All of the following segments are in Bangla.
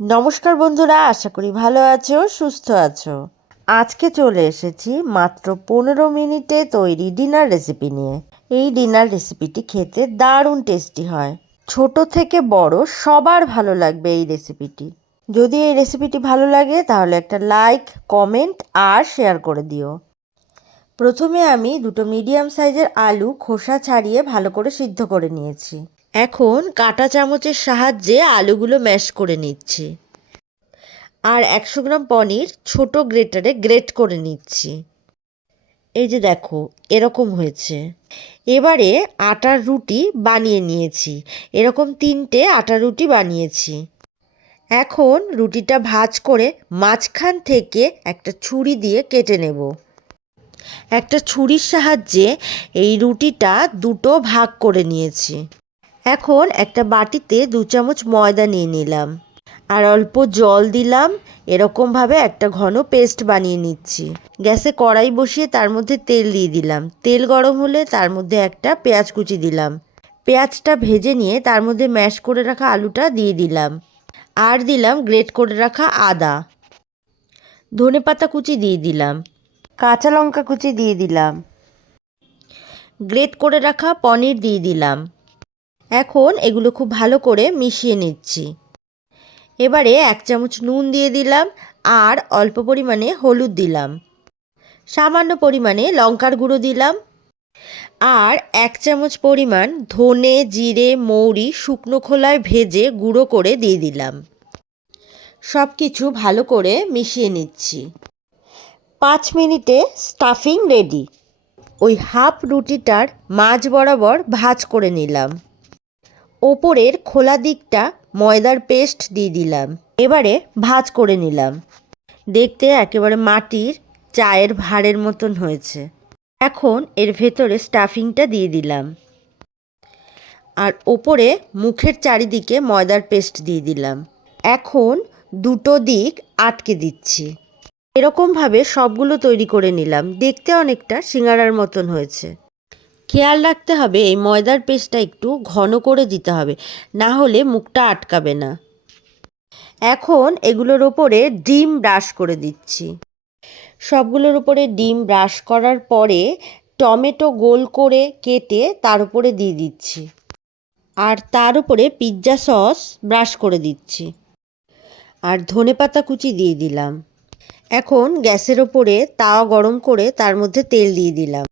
নমস্কার বন্ধুরা, আশা করি ভালো আছো, সুস্থ আছো। আজকে চলে এসেছি মাত্র পনেরো মিনিটে তৈরি ডিনার রেসিপি নিয়ে। এই ডিনার রেসিপিটি খেতে দারুণ টেস্টি হয়। ছোট থেকে বড় সবার ভালো লাগবে এই রেসিপিটি যদি এই রেসিপিটি ভালো লাগে, তাহলে একটা লাইক কমেন্ট আর শেয়ার করে দিও। প্রথমে আমি দুটো মিডিয়াম সাইজের আলু খোসা ছাড়িয়ে ভালো করে সিদ্ধ করে নিয়েছি। এখন কাঁটা চামচের সাহায্যে আলুগুলো ম্যাশ করে নিচ্ছি। আর একশো গ্রাম পনির ছোট গ্রেটারে গ্রেট করে নিচ্ছি। এই যে দেখো, এরকম হয়েছে। এবারে আটার রুটি বানিয়ে নিয়েছি। এরকম তিনটে আটার রুটি বানিয়েছি। এখন রুটিটা ভাজ করে মাঝখান থেকে একটা ছুরি দিয়ে কেটে নেব। একটা ছুরির সাহায্যে এই রুটিটা দুটো ভাগ করে নিয়েছি। এখন একটা বাটিতে দু চামচ ময়দা নিয়ে নিলাম। আর অল্প জল দিলাম, এরকমভাবে একটা ঘন পেস্ট বানিয়ে নিচ্ছি। গ্যাসে কড়াই বসিয়ে তার মধ্যে তেল দিয়ে দিলাম। তেল গরম হলে তার মধ্যে একটা পেঁয়াজ কুচি দিলাম। পেঁয়াজটা ভেজে নিয়ে তার মধ্যে ম্যাশ করে রাখা আলুটা দিয়ে দিলাম। আর দিলাম গ্রেট করে রাখা আদা। ধনে পাতা কুচি দিয়ে দিলাম। কাঁচা লঙ্কা কুচি দিয়ে দিলাম। গ্রেট করে রাখা পনির দিয়ে দিলাম। এখন এগুলো খুব ভালো করে মিশিয়ে নিচ্ছি। এবারে এক চামচ নুন দিয়ে দিলাম আর অল্প পরিমাণে হলুদ দিলাম। সামান্য পরিমাণে লঙ্কার গুঁড়ো দিলাম। আর এক চামচ পরিমাণ ধনে, জিরে, মৌরি শুকনো খোলায় ভেজে গুঁড়ো করে দিয়ে দিলাম। সব কিছু ভালো করে মিশিয়ে নিচ্ছি। পাঁচ মিনিটে স্টাফিং রেডি। ওই হাফ রুটিটার মাঝ বরাবর ভাজ করে নিলাম। ওপরের খোলা দিকটা ময়দার পেস্ট দিয়ে দিলাম। এবারে ভাজ করে নিলাম। দেখতে একেবারে মাটির, চায়ের ভাড়ের মতন হয়েছে। এখন এর ভেতরে স্টাফিংটা দিয়ে দিলাম। আর ওপরে মুখের চারিদিকে ময়দার পেস্ট দিয়ে দিলাম। এখন দুটো দিক আটকে দিচ্ছি। এরকমভাবে সবগুলো তৈরি করে নিলাম। দেখতে অনেকটা সিঙ্গারার মতন হয়েছে। খেয়াল রাখতে হবে, এই ময়দার পেস্টটা একটু ঘন করে দিতে হবে, না হলে মুখটা আটকাবে না। এখন এগুলোর ওপরে ডিম ব্রাশ করে দিচ্ছি। সবগুলোর উপরে ডিম ব্রাশ করার পরে টমেটো গোল করে কেটে তার উপরে দিয়ে দিচ্ছি। আর তার উপরে পিৎজা সস ব্রাশ করে দিচ্ছি। আর ধনেপাতা কুচি দিয়ে দিলাম। এখন গ্যাসের ওপরে তাওয়া গরম করে তার মধ্যে তেল দিয়ে দিলাম।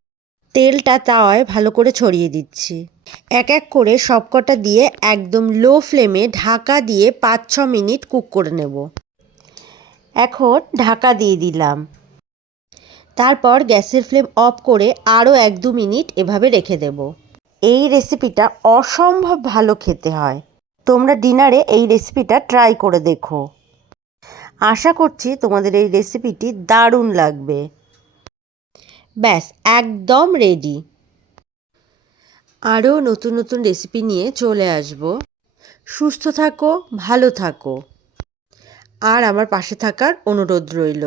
তেলটা তাওয়ায় ভালো করে ছড়িয়ে দিচ্ছি। এক এক করে সবকটা দিয়ে একদম লো ফ্লেমে ঢাকা দিয়ে পাঁচ ছ মিনিট কুক করে নেব। এখন ঢাকা দিয়ে দিলাম। তারপর গ্যাসের ফ্লেম অফ করে আরও এক দু মিনিট এভাবে রেখে দেব। এই রেসিপিটা অসম্ভব ভালো খেতে হয়। তোমরা ডিনারে এই রেসিপিটা ট্রাই করে দেখো। আশা করছি তোমাদের এই রেসিপিটি দারুণ লাগবে। ব্যাস, একদম রেডি আরও নতুন নতুন রেসিপি নিয়ে চলে আসব। সুস্থ থাকো, ভালো থাকো। আর আমার পাশে থাকার অনুরোধ রইল।